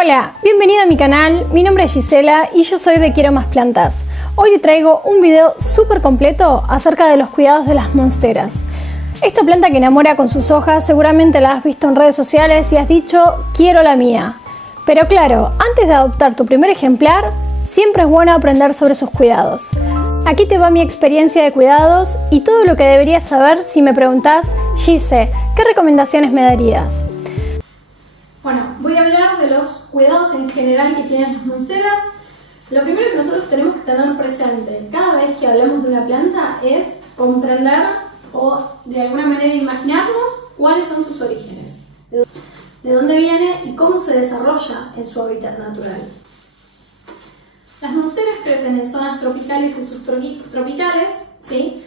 Hola, bienvenido a mi canal, mi nombre es Gisela y yo soy de Quiero Más Plantas. Hoy te traigo un video súper completo acerca de los cuidados de las monsteras. Esta planta que enamora con sus hojas seguramente la has visto en redes sociales y has dicho quiero la mía. Pero claro, antes de adoptar tu primer ejemplar, siempre es bueno aprender sobre sus cuidados. Aquí te va mi experiencia de cuidados y todo lo que deberías saber si me preguntás, Gise, ¿qué recomendaciones me darías? Bueno, voy a hablar de los cuidados en general que tienen las monsteras. Lo primero que nosotros tenemos que tener presente cada vez que hablamos de una planta es comprender o de alguna manera imaginarnos cuáles son sus orígenes, de dónde viene y cómo se desarrolla en su hábitat natural. Las monsteras crecen en zonas tropicales y subtropicales, ¿sí?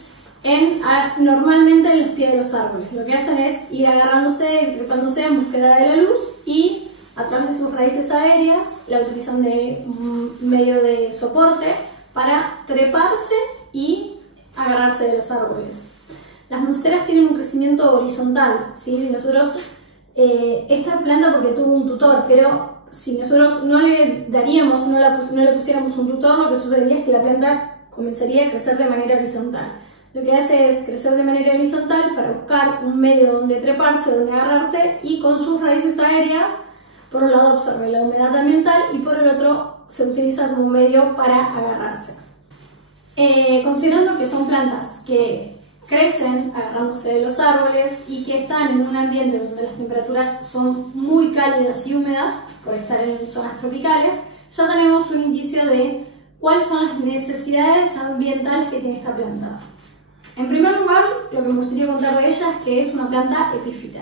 Normalmente en los pies de los árboles. Lo que hacen es ir agarrándose y trepándose en búsqueda de la luz y a través de sus raíces aéreas la utilizan de medio de soporte para treparse y agarrarse de los árboles. Las monsteras tienen un crecimiento horizontal, ¿sí? Nosotros, esta planta porque tuvo un tutor, pero si nosotros no le daríamos, no le pusiéramos un tutor, lo que sucedería es que la planta comenzaría a crecer de manera horizontal. Lo que hace es crecer de manera horizontal para buscar un medio donde treparse, donde agarrarse y con sus raíces aéreas, por un lado absorbe la humedad ambiental y por el otro se utiliza como medio para agarrarse. Considerando que son plantas que crecen agarrándose de los árboles y que están en un ambiente donde las temperaturas son muy cálidas y húmedas, por estar en zonas tropicales, ya tenemos un indicio de cuáles son las necesidades ambientales que tiene esta planta. En primer lugar, lo que me gustaría contar de ella es que es una planta epífita,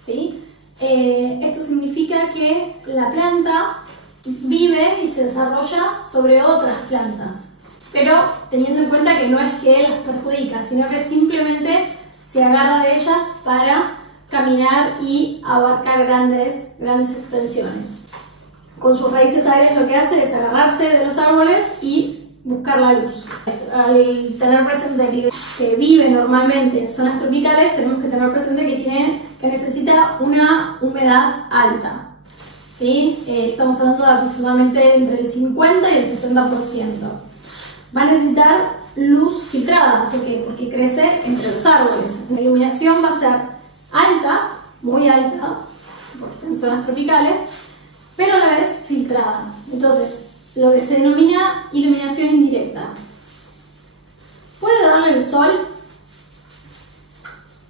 ¿sí? Esto significa que la planta vive y se desarrolla sobre otras plantas, pero teniendo en cuenta que no es que las perjudica, sino que simplemente se agarra de ellas para caminar y abarcar grandes extensiones. Con sus raíces aéreas lo que hace es agarrarse de los árboles y buscar la luz. Al tener presente que vive normalmente en zonas tropicales, tenemos que tener presente que necesita una humedad alta, ¿sí? Estamos hablando de aproximadamente entre el 50 y el 60%. Va a necesitar luz filtrada, ¿por qué? Porque crece entre los árboles. La iluminación va a ser alta, muy alta, porque está en zonas tropicales, pero a la vez filtrada. Entonces, lo que se denomina iluminación indirecta. ¿Puede darle el sol?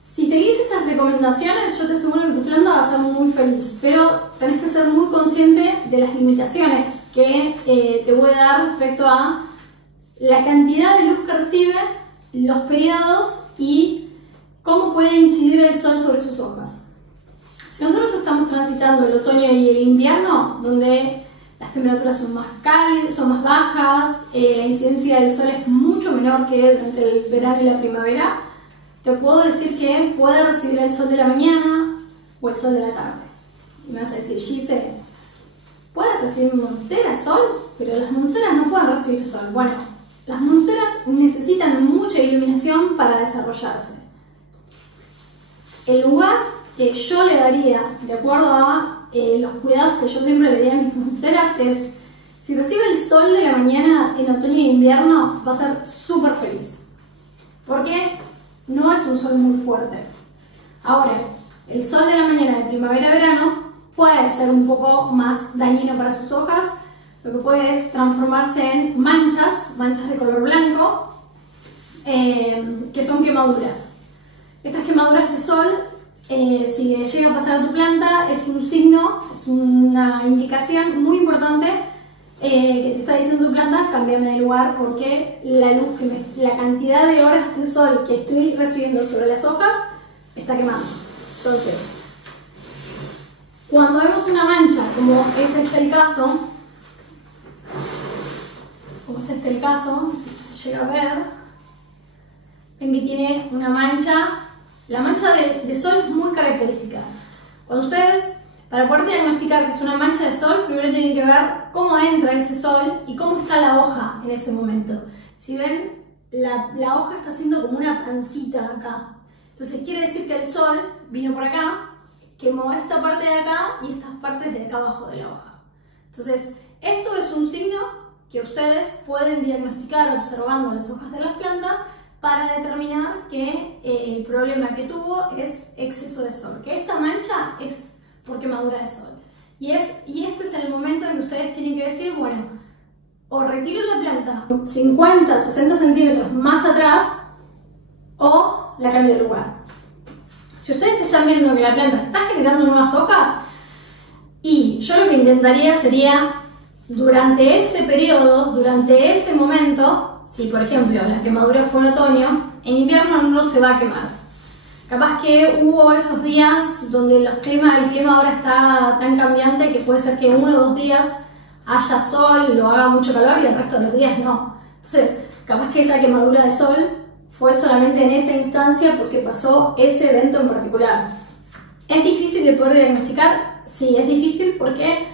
Si seguís estas recomendaciones, yo te aseguro que tu planta va a ser muy feliz, pero tenés que ser muy consciente de las limitaciones que te puede dar respecto a la cantidad de luz que recibe, los periodos y cómo puede incidir el sol sobre sus hojas. Si nosotros estamos transitando el otoño y el invierno, donde las temperaturas son más cálidas, son más bajas, la incidencia del sol es mucho menor que durante el verano y la primavera, te puedo decir que puede recibir el sol de la mañana o el sol de la tarde. Y me vas a decir, Gise, ¿puede recibir monstera sol? Pero las monsteras no pueden recibir sol. Bueno, las monsteras necesitan mucha iluminación para desarrollarse. El lugar que yo le daría, de acuerdo a los cuidados que yo siempre le doy a mis monsteras, es si recibe el sol de la mañana en otoño e invierno, va a ser súper feliz, porque no es un sol muy fuerte. Ahora, el sol de la mañana de primavera-verano puede ser un poco más dañino para sus hojas, lo que puede es transformarse en manchas de color blanco, que son quemaduras. Estas quemaduras de sol, si llega a pasar a tu planta, es un signo, es una indicación muy importante que te está diciendo tu planta, cámbiame de lugar porque la cantidad de horas de sol que estoy recibiendo sobre las hojas me está quemando. Entonces, cuando vemos una mancha, como es el caso, no sé si se llega a ver, ven que tiene una mancha. La mancha de sol es muy característica. Cuando ustedes, para poder diagnosticar que es una mancha de sol, primero tienen que ver cómo entra ese sol y cómo está la hoja en ese momento. Si ven, la hoja está haciendo como una pancita acá. Entonces quiere decir que el sol vino por acá, quemó esta parte de acá y estas partes de acá abajo de la hoja. Entonces, esto es un signo que ustedes pueden diagnosticar observando las hojas de las plantas para determinar que el problema que tuvo es exceso de sol, que esta mancha es por quemadura de sol. Y este es el momento en que ustedes tienen que decir, bueno, o retiro la planta 50, 60 centímetros más atrás o la cambio de lugar. Si ustedes están viendo que la planta está generando nuevas hojas, y yo lo que intentaría sería, durante ese periodo, durante ese momento, si por ejemplo la quemadura fue en otoño, en invierno no se va a quemar. Capaz que hubo esos días donde el clima ahora está tan cambiante que puede ser que 1 o 2 días haya sol, lo haga mucho calor y el resto de los días no. Entonces, capaz que esa quemadura de sol fue solamente en esa instancia porque pasó ese evento en particular. ¿Es difícil de poder diagnosticar? Sí, es difícil porque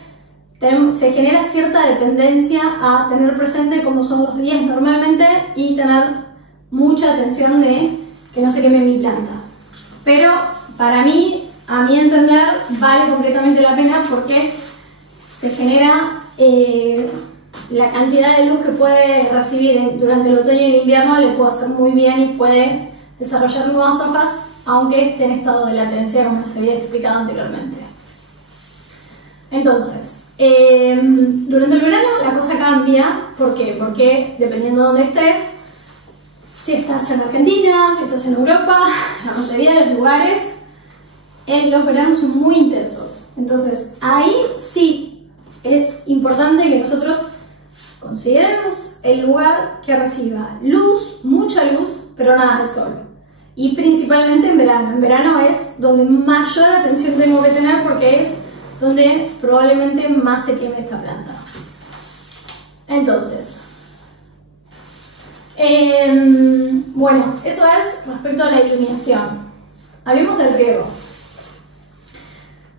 se genera cierta dependencia a tener presente cómo son los días normalmente y tener mucha atención de que no se queme mi planta. Pero para mí, a mi entender, vale completamente la pena porque se genera la cantidad de luz que puede recibir durante el otoño y el invierno, le puede hacer muy bien y puede desarrollar nuevas hojas, aunque esté en estado de latencia, como les había explicado anteriormente. Entonces, durante el verano la cosa cambia. ¿Por qué? Porque dependiendo de dónde estés, si estás en Argentina, si estás en Europa, la mayoría de los lugares, los veranos son muy intensos. Entonces, ahí sí es importante que nosotros consideremos el lugar que reciba luz, mucha luz, pero nada de sol. Y principalmente en verano. En verano es donde mayor atención tengo que tener porque es donde probablemente más se queme esta planta. Entonces, bueno, eso es respecto a la iluminación. Hablemos del riego.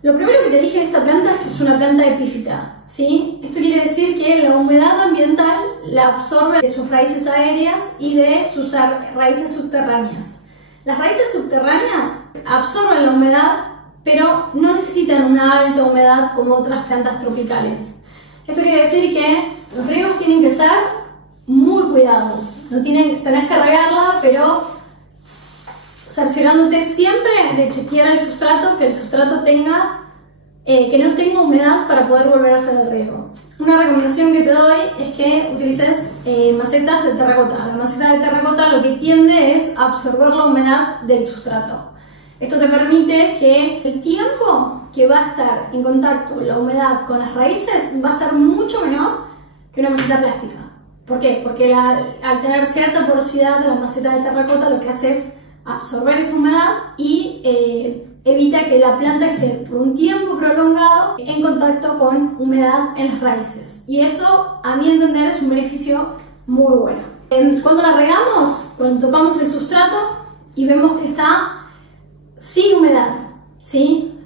Lo primero que te dije de esta planta es que es una planta epífita, ¿sí? Esto quiere decir que la humedad ambiental la absorbe de sus raíces aéreas y de sus raíces subterráneas. Las raíces subterráneas absorben la humedad, pero no necesitan una alta humedad como otras plantas tropicales. Esto quiere decir que los riegos tienen que ser muy cuidados. Tenés que regarla, pero cerciorándote siempre de chequear el sustrato, que el sustrato tenga, que no tenga humedad para poder volver a hacer el riego. Una recomendación que te doy es que utilices macetas de terracota. La maceta de terracota lo que tiende es absorber la humedad del sustrato. Esto te permite que el tiempo que va a estar en contacto la humedad con las raíces va a ser mucho menor que una maceta plástica. ¿Por qué? Porque al tener cierta porosidad, la maceta de terracota lo que hace es absorber esa humedad y evita que la planta esté por un tiempo prolongado en contacto con humedad en las raíces. Y eso, a mi entender, es un beneficio muy bueno. Cuando la regamos, cuando tocamos el sustrato y vemos que está sin humedad, ¿sí?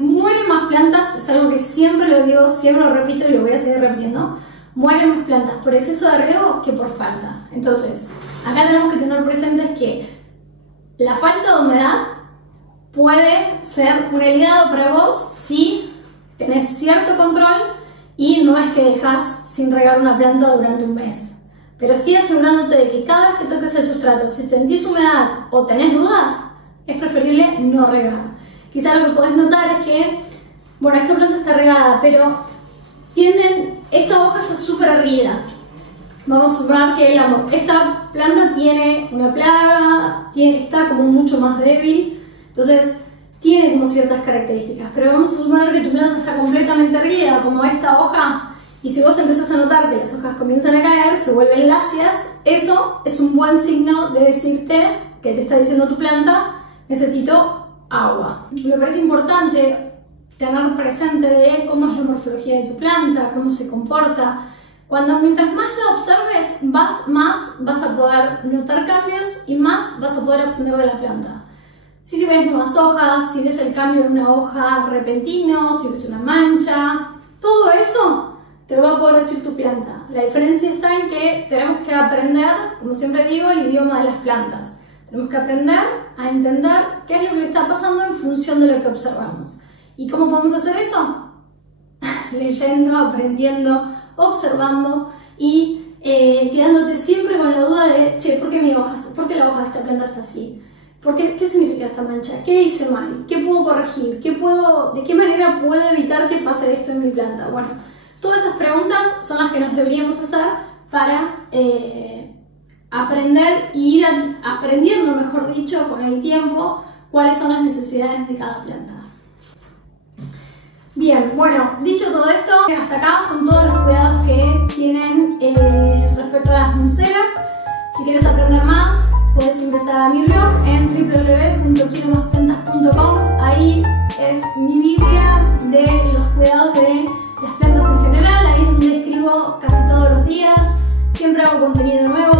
Mueren más plantas, es algo que siempre lo digo, siempre lo repito y lo voy a seguir repitiendo. Mueren más plantas por exceso de riego que por falta. Entonces, acá tenemos que tener presentes que la falta de humedad puede ser un aliado para vos si tenés cierto control y no es que dejás sin regar una planta durante un mes. Pero sí asegurándote de que cada vez que toques el sustrato, si sentís humedad o tenés dudas, es preferible no regar. Quizá lo que podés notar es que, bueno, esta planta está regada, pero esta hoja está súper erguida. Vamos a suponer que esta planta tiene una plaga, está como mucho más débil, entonces tiene como ciertas características. Pero vamos a suponer que tu planta está completamente erguida, como esta hoja, y si vos empezás a notar que las hojas comienzan a caer, se vuelven lacias, eso es un buen signo de decirte, que te está diciendo tu planta, necesito agua. Me parece importante tener presente de cómo es la morfología de tu planta, cómo se comporta. Mientras más lo observes, más vas a poder notar cambios y más vas a poder aprender de la planta. Si ves nuevas hojas, si ves el cambio de una hoja repentino, si ves una mancha, todo eso te lo va a poder decir tu planta. La diferencia está en que tenemos que aprender, como siempre digo, el idioma de las plantas. Tenemos que aprender a entender qué es lo que le está pasando en función de lo que observamos. ¿Y cómo podemos hacer eso? leyendo, aprendiendo, observando y quedándote siempre con la duda de, che, ¿por qué la hoja de esta planta está así? ¿Qué significa esta mancha? ¿Qué hice mal? ¿Qué puedo corregir? ¿De qué manera puedo evitar que pase esto en mi planta? Bueno, todas esas preguntas son las que nos deberíamos hacer para aprender y ir aprendiendo, mejor dicho, con el tiempo, cuáles son las necesidades de cada planta. Bien, bueno, dicho todo esto, hasta acá son todos los cuidados que tienen respecto a las monsteras. Si quieres aprender más, puedes ingresar a mi blog en www.quieromasplantas.com. Ahí es mi biblia de los cuidados de las plantas en general. Ahí es donde escribo casi todos los días. Siempre hago contenido nuevo.